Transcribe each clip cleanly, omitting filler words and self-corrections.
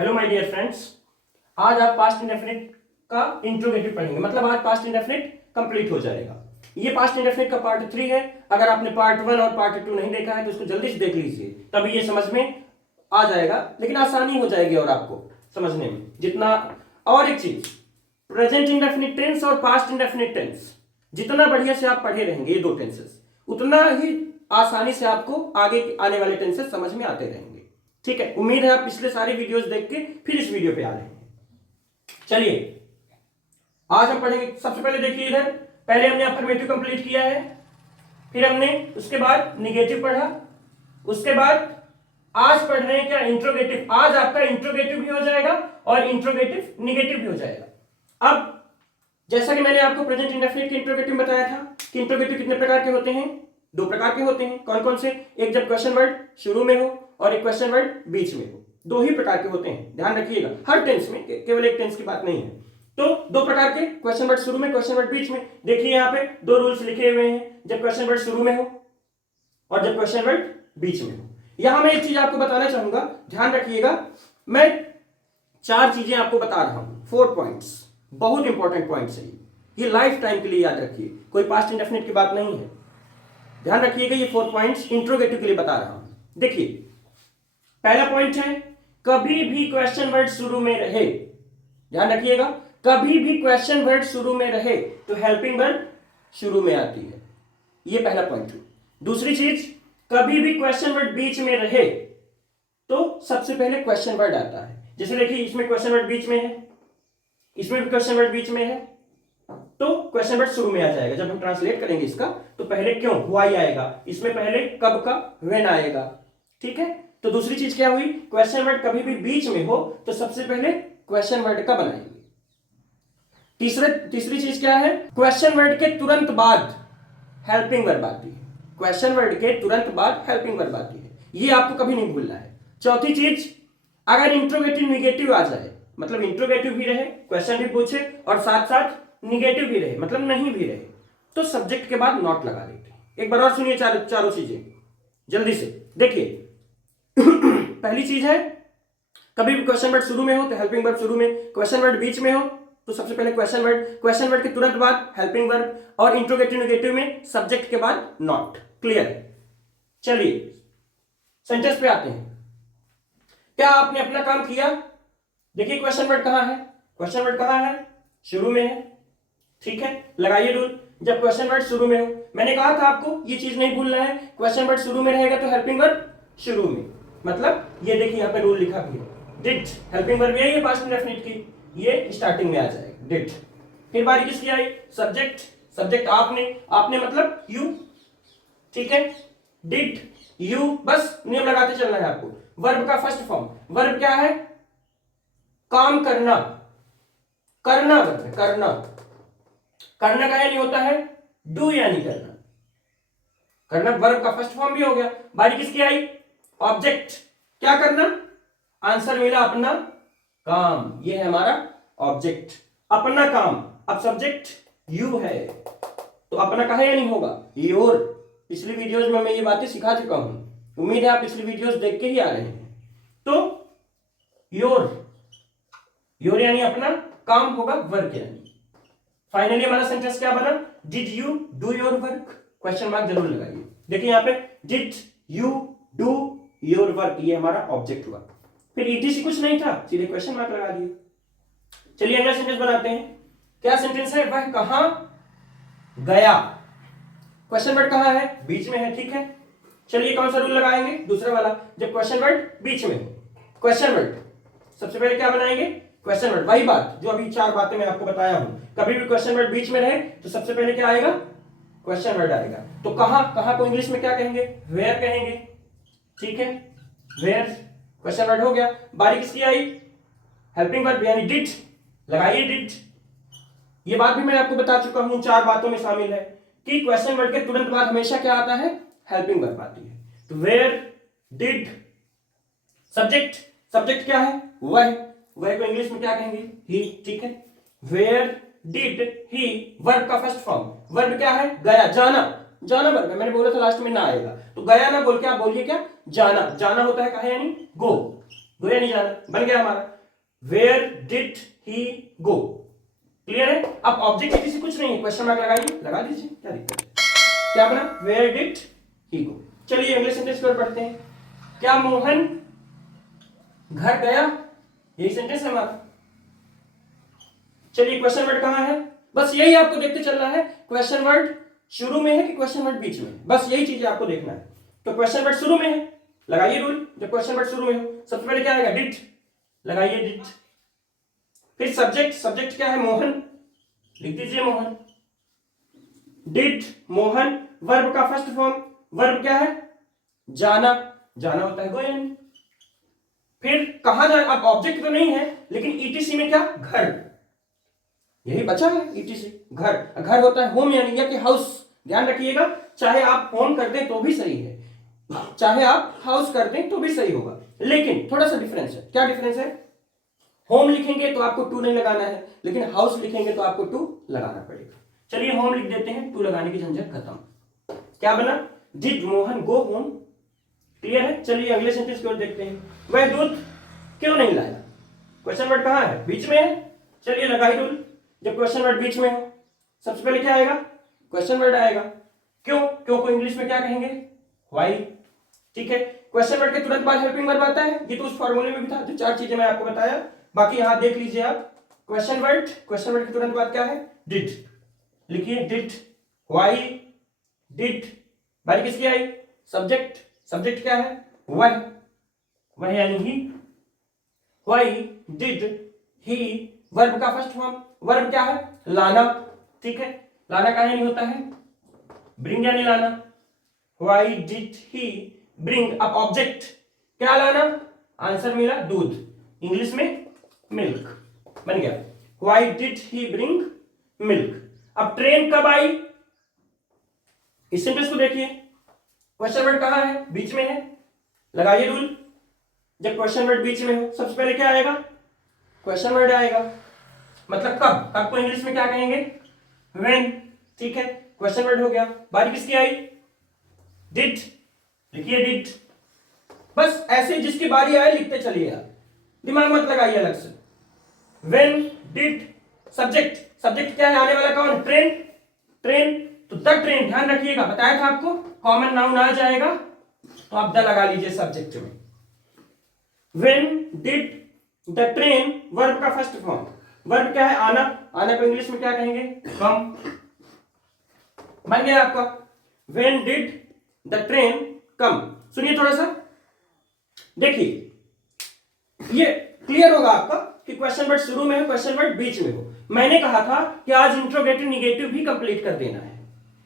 Hello my dear friends, आज आप past indefinite का इंट्रोगेटिव पढ़ेंगे। मतलब आज पास्ट इंडेफिनिट कंप्लीट हो जाएगा। ये पास्ट इंडेफिनिट का पार्ट 3 है। अगर आपने पार्ट 1 और पार्ट 2 नहीं देखा है तो इसको जल्दी से देख लीजिए, तभी ये समझ में आ जाएगा। लेकिन आसानी हो जाएगी और आपको समझने में जितना। और एक चीज, प्रेजेंट इंडेफिनिट टेंस और पास्ट इंडेफिनिट टेंस जितना बढ़िया से आप पढ़े रहेंगे, ये दो टेंसेस, उतना ही आसानी से आपको आगे आने वाले टेंसेस समझ में आते रहेंगे। ठीक है, उम्मीद है आप पिछले सारे वीडियोस देख के फिर इस वीडियो पे आ रहे हैं। चलिए आज हम पढ़ेंगे। सबसे पहले देखिए इधर, पहले हमने अफर्मेटिव कंप्लीट किया है, फिर हमने उसके बाद निगेटिव पढ़ा, उसके बाद आज पढ़ रहे हैं क्या, इंट्रोगेटिव। आज आपका इंट्रोगेटिव भी हो जाएगा और इंट्रोगेटिव निगेटिव भी हो जाएगा। अब जैसा कि मैंने आपको प्रेजेंट इंडेफिनिट के इंट्रोगेटिव बताया था कि इंट्रोगेटिव कितने प्रकार के होते हैं, दो प्रकार के होते हैं। कौन कौन से? एक जब क्वेश्चन वर्ड शुरू में हो और एक क्वेश्चन वर्ड बीच में हो। दो ही प्रकार के होते हैं, ध्यान रखिएगा। हर टेंस में, केवल एक टेंस की बात नहीं है। तो दो प्रकार के, क्वेश्चन वर्ड शुरू में, क्वेश्चन वर्ड बीच में। देखिए यहाँ पे दो रूल्स लिखे हुए हैं, जब क्वेश्चन वर्ड शुरू में हो और जब क्वेश्चन वर्ड बीच में हो। यहां मैं एक चीज आपको बताना चाहूंगा, ध्यान रखिएगा। मैं चार चीजें आपको बता रहा हूं, 4 पॉइंट्स, बहुत इंपॉर्टेंट पॉइंट्स है ये लाइफ टाइम के लिए याद रखिए। कोई पास्ट इंडेफिनिट की बात नहीं है, ध्यान रखिएगा। ये 4 पॉइंट्स इंट्रोगेटिव के लिए बता रहा हूं। देखिए पहला पॉइंट है, कभी भी क्वेश्चन वर्ड शुरू में रहे, ध्यान रखिएगा, कभी भी क्वेश्चन वर्ड शुरू में रहे तो हेल्पिंग वर्ब शुरू में आती है। ये पहला पॉइंट है। दूसरी चीज, कभी भी क्वेश्चन वर्ड बीच में रहे तो सबसे पहले क्वेश्चन वर्ड आता है। जैसे देखिए इसमें क्वेश्चन वर्ड बीच में है, इसमें भी क्वेश्चन वर्ड बीच में है, तो क्वेश्चन वर्ड शुरू में आ जाएगा। जब हम ट्रांसलेट करेंगे इसका तो पहले क्यों, व्हाई आएगा, इसमें पहले कब का, व्हेन आएगा। ठीक है, तो दूसरी चीज क्या हुई, क्वेश्चन वर्ड कभी भी बीच में हो तो सबसे पहले क्वेश्चन वर्ड का बनाएंगे। तीसरी चीज क्या है, क्वेश्चन वर्ड के तुरंत बाद हेल्पिंग वर्ब आती है। क्वेश्चन वर्ड के तुरंत बाद हेल्पिंग वर्ब आती है, ये आपको कभी नहीं भूलना है। चौथी चीज, अगर इंट्रोगेटिव निगेटिव आ जाए, मतलब इंट्रोगेटिव भी रहे, क्वेश्चन भी पूछे और साथ साथ निगेटिव भी रहे, मतलब नहीं भी रहे, तो सब्जेक्ट के बाद नॉट लगा देते हैं। एक बार और सुनिए चारों चीजें जल्दी से। देखिए पहली चीज है, कभी भी क्वेश्चन वर्ड शुरू में हो तो हेल्पिंग वर्ब शुरू में, क्वेश्चन वर्ड बीच में हो तो सबसे पहले क्वेश्चन वर्ड के तुरंत बाद हेल्पिंग वर्ब, और इंट्रोगेटिव निगेटिव में सब्जेक्ट के बाद नॉट। क्लियर? चलिए सेंटेंस पे आते हैं। क्या आपने अपना काम किया? देखिए क्वेश्चन वर्ड कहां है, क्वेश्चन वर्ड कहां है, शुरू में है। ठीक है, लगाइए रूल, जब क्वेश्चन वर्ड शुरू में हो। मैंने कहा था आपको ये चीज नहीं भूलना है, क्वेश्चन वर्ड शुरू में रहेगा तो हेल्पिंग वर्ब शुरू में। मतलब ये देखिए यहाँ पे रूल लिखा भी है, डिड हेल्पिंग वर्ब है, ये पास्ट इंडेफिनिट की, ये स्टार्टिंग में आ जाएगा, डिड। फिर बारी किसकी आई, सब्जेक्ट आपने मतलब यू। ठीक है, डिड यू, बस नियम लगाते चलना है आपको। वर्ब का फर्स्ट फॉर्म, वर्ब क्या है, काम करना, करना वर्ब है, करना का यानी होता है डू, यानी करना वर्ब का फर्स्ट फॉर्म भी हो गया। बारी किसकी आई, ऑब्जेक्ट, क्या करना, आंसर मिला अपना काम, ये है हमारा ऑब्जेक्ट, अपना काम। अब सब्जेक्ट यू है तो अपना कहा या नहीं होगा, योर। पिछली वीडियोस में मैं ये बातें सिखा चुका हूं, उम्मीद है आप पिछली वीडियोस देख के ही आ रहे हैं। तो योर यानी अपना, काम होगा वर्क यानी। फाइनली हमारा सेंटेंस क्या बना, did you do your work, question mark जरूर लगाइए। देखिए यहाँ पे did you do your work, ये हमारा ऑब्जेक्ट हुआ। फिर ईटीसी कुछ नहीं था, सीधे क्वेश्चन मार्क लगा दिए। चलिए अगला सेंटेंस बनाते हैं। क्या सेंटेंस है, वह कहां गया, क्वेश्चन वर्ड कहां है, बीच में है। ठीक है, चलिए कौन सा रूल लगाएंगे, दूसरा वाला, जब क्वेश्चन वर्ड बीच में हो। क्वेश्चन वर्ड सबसे पहले क्या बनाएंगे, क्वेश्चन वर्ड, वही बात जो अभी 4 बातें मैं आपको बताया हूं। कभी भी क्वेश्चन वर्ड बीच में रहे तो सबसे पहले क्या आएगा, क्वेश्चन वर्ड आएगा। तो कहां को इंग्लिश में क्या कहेंगे, वेयर कहेंगे। ठीक है, वेयर क्वेश्चन वर्ड हो गया। बारी किसकी आई, हेल्पिंग वर्ब यानी डिड, लगाइए डिड। ये बात भी मैं आपको बता चुका हूं, 4 बातों में शामिल है कि क्वेश्चन वर्ड के तुरंत बाद हमेशा क्या आता है, हेल्पिंग वर्ब आती है। तो वेयर, डिड, सब्जेक्ट क्या है, वह को इंग्लिश में क्या कहेंगे, ही। ठीक है, वेयर डिड ही, वर्ब का फर्स्ट फॉर्म, वर्ब क्या है, गया, जाना वर्ब है, मैंने बोला था लास्ट में ना आएगा, तो गया ना बोल के आप बोलिए क्या, जाना होता है कहा यानी गो, गो या नहीं जाना, बन गया हमारा where did he go. Clear है? अब ऑब्जेक्ट किसी कुछ नहीं है, क्वेश्चन मार्क लगाइए, लगा दीजिए, क्या दिक्कत है। क्या बना? वेयर डिड ही गो। चलिए अगले सेंटेंस को पढ़ते हैं। क्या मोहन घर गया? यही सेंटेंस है हमारा। चलिए क्वेश्चन वर्ड कहां है? बस यही आपको देखते चल रहा है, क्वेश्चन वर्ड शुरू में है कि क्वेश्चन वर्ड बीच में, बस यही चीज आपको देखना है। तो क्वेश्चन वर्ड शुरू में है, लगाइए रूल, जब क्वेश्चन वर्ड शुरू में हो सबसे पहले क्या आएगा? डिड, लगाइए डिड। फिर सब्जेक्ट, सब्जेक्ट क्या है? मोहन, लिख दीजिए मोहन। डिड मोहन, वर्ब का फर्स्ट फॉर्म, वर्ब क्या है? जाना, जाना होता है गोइंग। फिर कहां जाए? अब ऑब्जेक्ट तो नहीं है, लेकिन ईटीसी में क्या? घर, यही बचा है ईटीसी, घर। घर होता है होम यानी या कि हाउस, ध्यान रखिएगा, चाहे आप होम कर दें तो भी सही है, चाहे आप हाउस कर दें तो भी सही होगा, लेकिन थोड़ा सा डिफरेंस है। क्या डिफरेंस है? होम लिखेंगे तो आपको टू नहीं लगाना है, लेकिन हाउस लिखेंगे तो आपको टू लगाना पड़ेगा। चलिए होम लिख देते हैं, टू लगाने की झंझट खत्म। क्या बना? Did Mohan go home. Clear है? चलिए अगले सेंटेंस की ओर देखते हैं। वह दूध क्यों नहीं लाया? क्वेश्चन वर्ड कहां है? बीच में है। चलिए लगाई रूल, जब क्वेश्चन वर्ड बीच में हो सबसे पहले क्या आएगा? क्वेश्चन वर्ड आएगा। क्यों? क्यों को इंग्लिश में क्या कहेंगे? व्हाई। ठीक है, क्वेश्चन वर्ड के तुरंत बाद हेल्पिंग वर्ब आता है, ये तो उस फॉर्मूले में भी था, जो चार चीजें मैं आपको बताया, बाकी यहां देख लीजिए आप। क्वेश्चन वर्ड, क्वेश्चन वर्ड के तुरंत बाद क्या है? डिड, लिखिए डिड, व्हाई, डिड, बारी किसकी आई? सब्जेक्ट, सब्जेक्ट क्या है? वह, वह यानी ही। व्हाई डिड ही, वर्ब का फर्स्ट फॉर्म, वर्ब क्या है? लाना। ठीक है, लाना का नहीं होता है? ब्रिंग यानी लाना। व्हाई डिड ही ब्रिंग, अब ऑब्जेक्ट क्या लाना? आंसर मिला दूध, इंग्लिश में मिल्क, बन गया why did he bring milk. अब ट्रेन कब आई? इस सेंटेंस को देखिए, क्वेश्चन वर्ड कहां है? बीच में है, लगाइए रूल, जब क्वेश्चन वर्ड बीच में हो सबसे पहले क्या आएगा? क्वेश्चन वर्ड आएगा, मतलब कब, कब को इंग्लिश में क्या कहेंगे? व्हेन। ठीक है, क्वेश्चन वर्ड हो गया, बारी किसकी आई? डिड, लिखिए डिड। बस ऐसे जिसकी बारी आए लिखते चलिए आप, दिमाग मत लगाइए अलग से। व्हेन डिड, सब्जेक्ट, सब्जेक्ट क्या है? आने वाला कौन? ट्रेन, ट्रेन, तो द ट्रेन, ध्यान रखिएगा, बताया था आपको कॉमन नाउन आ जाएगा तो आप द लगा लीजिए सब्जेक्ट में। When did the train, verb का फर्स्ट फॉर्म, वर्ब क्या है? आना, आना को इंग्लिश में क्या कहेंगे? कम, बन गया आपका व्हेन डिड द ट्रेन कम। सुनिए थोड़ा सा, देखिए ये क्लियर होगा आपका कि क्वेश्चन वर्ड शुरू में हो, क्वेश्चन वर्ड बीच में हो। मैंने कहा था कि आज इंट्रोगेटिव निगेटिव भी कंप्लीट कर देना है,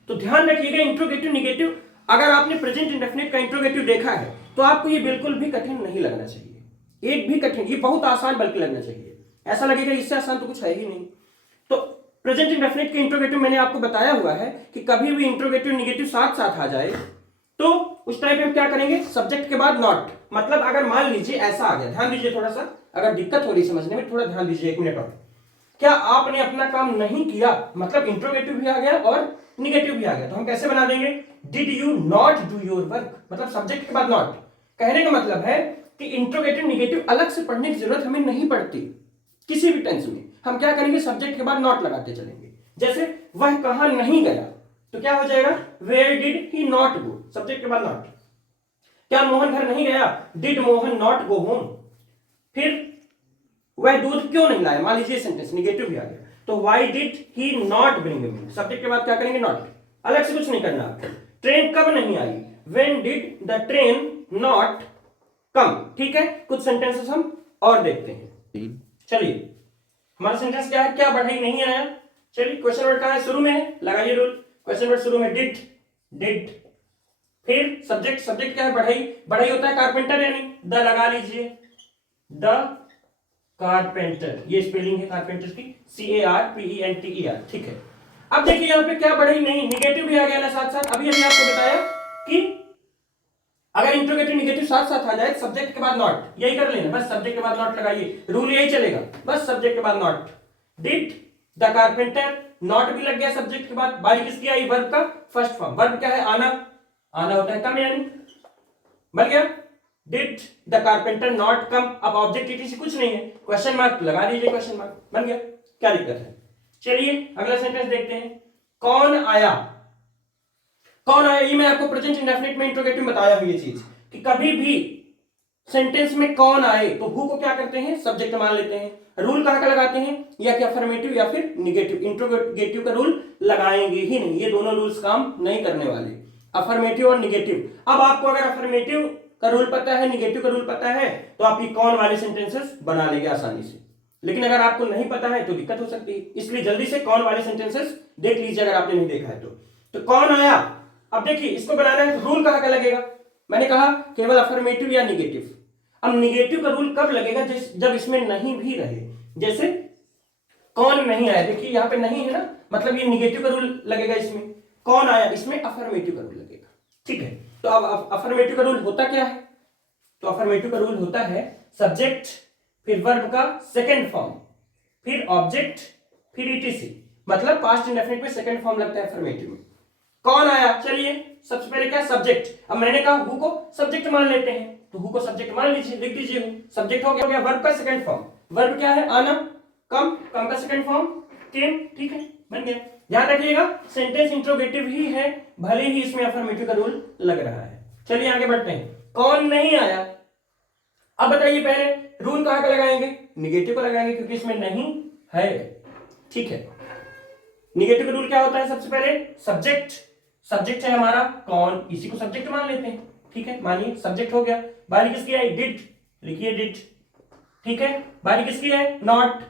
तो ध्यान रखिएगा इंट्रोगेटिव निगेटिव, अगर आपने प्रेजेंट इंडेफिनिट का इंट्रोगेटिव देखा है तो आपको ये बिल्कुल भी कठिन नहीं लगना चाहिए, एक भी कठिन, ये बहुत आसान बल्कि लगना चाहिए, ऐसा लगेगा इससे आसान तो कुछ है ही नहीं। तो प्रेजेंट इंडेफिनिट के इंट्रोगेटिव मैंने आपको बताया हुआ है कि कभी भी इंट्रोगेटिव निगेटिव साथ साथ आ जाए तो उस टाइप में क्या करेंगे? सब्जेक्ट के बाद नॉट, मतलब अगर मान लीजिए ऐसा आ गया, ध्यान दीजिए थोड़ा सा, अगर दिक्कत हो रही समझने में थोड़ा ध्यान दीजिए, एक मिनट और। क्या आपने अपना काम नहीं किया, मतलब इंट्रोगेटिव भी आ गया और निगेटिव भी आ गया, तो हम कैसे बना देंगे? Did you not do your work, मतलब सब्जेक्ट के बाद नॉट। कहने का मतलब है कि इंट्रोगेटिव निगेटिव अलग से पढ़ने की जरूरत हमें नहीं पड़ती किसी भी टेंस में, हम क्या करेंगे? सब्जेक्ट के बाद नॉट लगाते चलेंगे। जैसे वह कहां नहीं गया, तो क्या हो जाएगा? Where did he not go, subject के बाद नॉट। क्या मोहन घर नहीं गया? Did Mohan not go home. फिर वह दूध क्यों नहीं लाया, मान लीजिए सेंटेंस निगेटिव भी आ गया, तो why did he not bring milk, subject के बाद क्या करेंगे? नॉट, अलग से कुछ नहीं करना आपको। ट्रेन कब नहीं आई? When did the train not come. ठीक है, कुछ सेंटेंसेस हम और देखते हैं। चलिए हमारा सेंटेंस क्या है? क्या बढ़ई नहीं आया। चलिए क्वेश्चन वर्ड कहां है? शुरू में है, लगाइए रूल, क्वेश्चन वर्ड शुरू में डिड, डिड, फिर सब्जेक्ट, सब्जेक्ट क्या है? बढ़ई, बढ़ई होता है कारपेंटर यानी द लगा लीजिए, द कारपेंटर, ये स्पेलिंग है कारपेंटर की, CARPENTER। ठीक है, अब देखिए यहां पे क्या बढ़ई नहीं, निगेटिव भी आ गया ना साथ साथ। अभी हमने आपको बताया कि अगर इंट्रोगेटिव निगेटिव साथ साथ आ जाए सब्जेक्ट के बाद नॉट, यही कर लेना, बस सब्जेक्ट के बाद नॉट लगाइए, रूल यही चलेगा, बस सब्जेक्ट के बाद not. Did the carpenter, not भी लग गया सब्जेक्ट के बाद, बारी किसकी आई? वर्ब का फर्स्ट फॉर्म, वर्ब क्या है? आना, आना होता है कम यानी, बन गया did the carpenter not come. अब ऑब्जेक्ट ईटीसी कुछ नहीं है, क्वेश्चन मार्क लगा दीजिए, क्वेश्चन मार्क बन गया, क्या दिक्कत है। चलिए अगला सेंटेंस देखते हैं। कौन आया, कौन आया, ये मैं आपको प्रेजेंट इंडेफिनिट में इंट्रोगेटिव बताया हूं ये चीज कि कभी भी सेंटेंस में कौन आए तो हु को क्या करते हैं, सब्जेक्ट मान लेते हैं। रूल कहां का लगाते हैं, या कि अफर्मेटिव या फिर निगेटिव। इंट्रोगेटिव का रूल लगाएंगे ही नहीं, ये दोनों रूल्स काम नहीं करने वाले, अफर्मेटिव और निगेटिव। अब आपको अगर अफर्मेटिव का रूल पता है, निगेटिव का रूल पता है, तो आप ये कौन वाले सेंटेंसेस बना लेंगे आसानी से। लेकिन अगर आपको नहीं पता है तो दिक्कत हो सकती है, इसलिए जल्दी से कौन वाले सेंटेंसेस देख लीजिए अगर आपने नहीं देखा है तो कौन आया। अब देखिए इसको बनाना है, रूल कहां का लगेगा, मैंने कहा केवल अफर्मेटिव या निगेटिव। अब निगेटिव का रूल कब लगेगा, जब इसमें नहीं भी रहे, जैसे कौन नहीं आया, देखिए यहां पे नहीं है ना, मतलब ये निगेटिव का रूल लगेगा इसमें। कौन आया, इसमें अफर्मेटिव का रूल लगेगा, ठीक है। तो अब अफर्मेटिव का रूल होता क्या है, तो अफर्मेटिव का रूल होता है सब्जेक्ट, फिर वर्ब का सेकंड फॉर्म, फिर ऑब्जेक्ट, फिर ईटीसी। मतलब पास्ट इंडेफिनिट में सेकंड फॉर्म लगता है अफर्मेटिव में। कौन आया, चलिए सबसे पहले क्या, सब्जेक्ट। अब मैंने कहा हु को सब्जेक्ट मान लेते हैं, तो हु को सब्जेक्ट मान लीजिए, लिख दीजिए हु, सब्जेक्ट हो गया। वर्ब का सेकंड फॉर्म, वर्ब क्या है, आना, कम, कम का सेकंड फॉर्म केम, ठीक है, बन गया। ध्यान रखिएगा सेंटेंस इंट्रोगेटिव ही है, भले ही इसमें अफर्मेटिव का रूल लग रहा है। चलिए आगे बढ़ते हैं। कौन नहीं आया, अब बताइए पहले रूल कहां का लगाएंगे, निगेटिव का लगाएंगे क्योंकि इसमें नहीं है, ठीक है। निगेटिव का रूल क्या होता है, सबसे पहले सब्जेक्ट, सब्जेक्ट है हमारा कौन, इसी को सब्जेक्ट मान लेते हैं, ठीक है। मानिए सब्जेक्ट हो गया। बारी किसकी है, डिड, लिखिए डिड, ठीक है। बारी किसकी है, नॉट,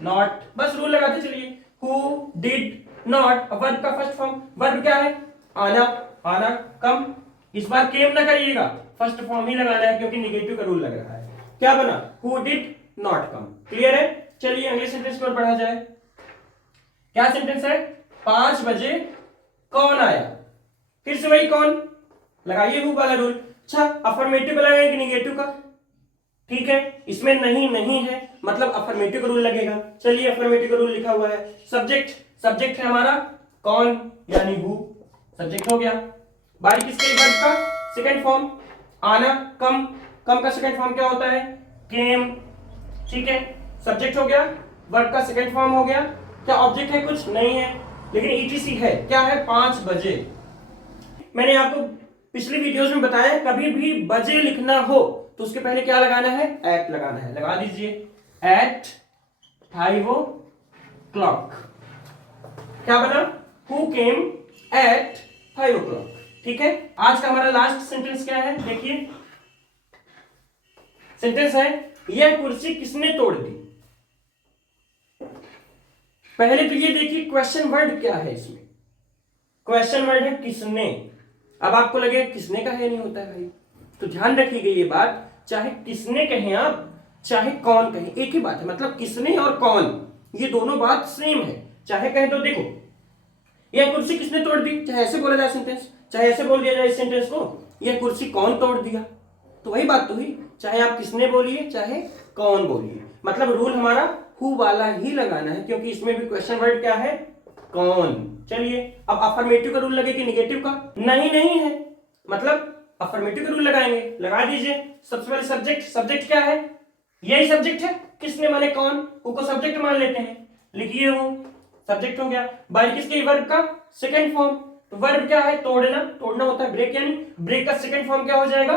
नॉट, बस रूल लगाते चलिए, हु डिड नॉट। वर्ब का फर्स्ट फॉर्म, वर्ब क्या है, आना, आना, कम। इस बार केम ना करिएगा, फर्स्ट फॉर्म ही लगाना है क्योंकि निगेटिव का रूल लग रहा है। क्या बना, who did not come, clear है। चलिए अगले सेंटेंस की ओर बढ़ा जाए। क्या सेंटेंस है, 5 बजे कौन आया, फिर से वही कौन, लगाइए हु वाला रूल। अच्छा अफर्मेटिव लगाएंगे निगेटिव का, ठीक है, इसमें नहीं नहीं है मतलब अफर्मेटिव का रूल लगेगा। चलिए अफर्मेटिव का रूल लिखा हुआ है, सब्जेक्ट, सब्जेक्ट है हमारा कौन यानी हु, सब्जेक्ट हो गया। बारी किसके, वर्ब का सेकंड फॉर्म, आना, कम, कम का सेकंड फॉर्म क्या होता है, केम, ठीक है, सब्जेक्ट हो गया, वर्ब का सेकंड फॉर्म हो गया। क्या ऑब्जेक्ट है, कुछ नहीं है, लेकिन ईटीसी है, क्या है, 5 बजे। मैंने आपको पिछली वीडियोस में बताया कभी भी बजे लिखना हो तो उसके पहले क्या लगाना है, एट लगाना है, लगा दीजिए, एट 5 o'clock। क्या बना, हु केम एट 5 o'clock, ठीक है। आज का हमारा लास्ट सेंटेंस क्या है, देखिए सेंटेंस है, यह कुर्सी किसने तोड़ दी। पहले तो ये देखिए क्वेश्चन वर्ड क्या है, इसमें क्वेश्चन वर्ड है किसने। अब आपको लगे किसने का है नहीं होता है भाई, तो ध्यान रखिएगा ये बात, चाहे किसने कहें आप चाहे कौन कहें एक ही बात है, मतलब किसने और कौन ये दोनों बात सेम है। चाहे कहें तो देखो यह कुर्सी किसने तोड़ दी, चाहे ऐसे बोला जाए सेंटेंस, चाहे ऐसे बोल दिया जाए इस सेंटेंस को, यह कुर्सी कौन तोड़ दिया, तो वही बात तो हुई। चाहे आप किसने बोलिए चाहे कौन बोलिए, मतलब रूल हमारा हु वाला ही लगाना है क्योंकि इसमें भी क्वेश्चन वर्ड क्या है, कौन। चलिए अब अफर्मेटिव का रूल लगे कि निगेटिव का, नहीं नहीं है मतलब अफर्मेटिव का रूल लगाएंगे, लगा दीजिए। सबसे पहले सब्जेक्ट, सब्जेक्ट क्या है, यही सब्जेक्ट है, किसने माने कौन, हु को सब्जेक्ट मान लेते हैं, लिखिए हु, सब्जेक्ट हो गया। बारी किसके, वर्ब का सेकंड फॉर्म, तो वर्ब क्या है, तोड़ना, तोड़ना होता है ब्रेक, यानी ब्रेक का सेकंड फॉर्म क्या हो जाएगा,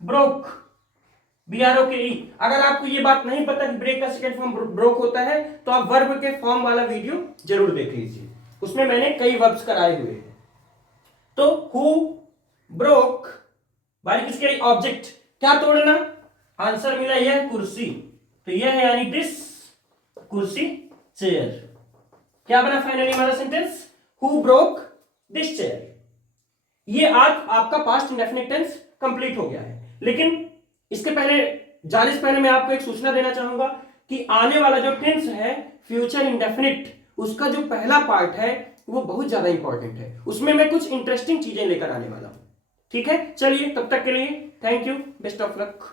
ब्रोक, BROKE। अगर आपको ये बात नहीं पता कि ब्रेक का सेकंड फॉर्म ब्रोक होता है तो आप वर्ब के फॉर्म वाला वीडियो जरूर देख लीजिए, उसमें मैंने कई वर्ब्स कराए हुए हैं। तो हु ब्रोक, बारी किसके, ऑब्जेक्ट, क्या तोड़ना, आंसर मिला यह कुर्सी, तो यह है यानी दिस कुर्सी चेयर। क्या बना फाइनली हमारा sentence, who broke this chair. ये आज आपका पास्ट इंडेफिनिट टेंस कंप्लीट हो गया है। लेकिन इसके पहले जाने से पहले मैं आपको एक सूचना देना चाहूंगा कि आने वाला जो टेंस है फ्यूचर इंडेफिनिट, उसका जो पहला पार्ट है वो बहुत ज्यादा इंपॉर्टेंट है, उसमें मैं कुछ इंटरेस्टिंग चीजें लेकर आने वाला हूं, ठीक है। चलिए तब तक के लिए thank you, best of luck.